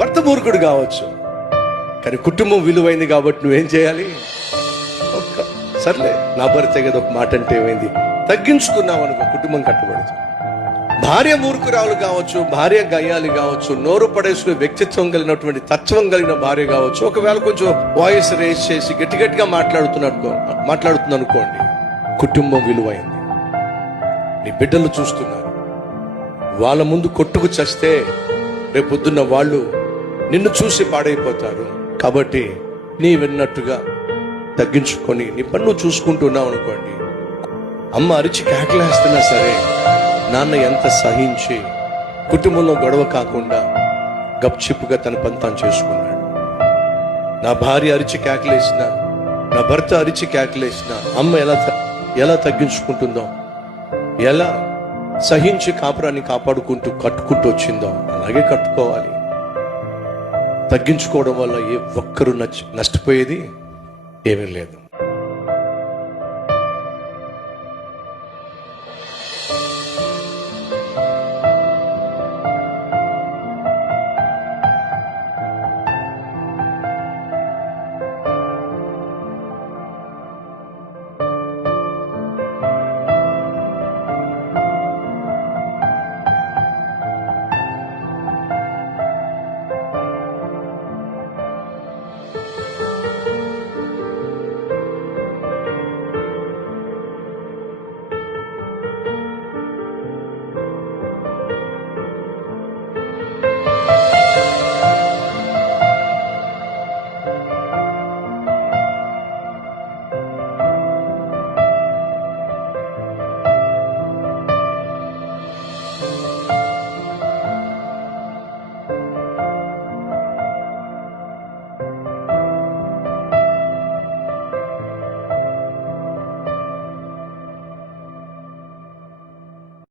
భర్త మూర్ఖుడు కావచ్చు, కానీ కుటుంబం విలువైంది కాబట్టి నువ్వేం చేయాలి? సర్లే నా భర్త కదా ఒక మాట అంటే ఏమైంది, తగ్గించుకున్నావు అనుకో, కుటుంబం కట్టుబడుతుంది. భార్య మూర్ఖురాలు కావచ్చు, భార్య గయ్యాలి కావచ్చు, నోరు పడేసుకునే వ్యక్తిత్వం కలిగినటువంటి తత్వం కలిగిన భార్య కావచ్చు, ఒకవేళ కొంచెం వాయిస్ రేస్ చేసి గట్టిగా మాట్లాడుతుంది అనుకోండి, కుటుంబం విలువైంది. నీ బిడ్డలు చూస్తున్నారు, వాళ్ళ ముందు కొట్టుకు చస్తే రేపొద్దున్న వాళ్ళు నిన్ను చూసి పాడైపోతారు. కాబట్టి నీ విన్నట్టుగా తగ్గించుకొని నీ పన్ను చూసుకుంటున్నావు అనుకోండి, అమ్మ అరిచి కేకలేస్తున్నా సరే నాన్న ఎంత సహించి కుటుంబంలో గొడవ కాకుండా గప్చిప్పుగా తన పని తాను చేసుకున్నాడు. నా భార్య అరిచి కేకలేసిన, నా భర్త అరిచి కేకలేసిన అమ్మ ఎలా తగ్గించుకుంటుందో, ఎలా సహించి కాపురాన్ని కాపాడుకుంటూ కట్టుకుంటూ వచ్చిందో అలాగే కట్టుకోవాలి. తగ్గించుకోవడం వల్ల ఏ ఒక్కరు నష్టపోయేది ఏమీ లేదు.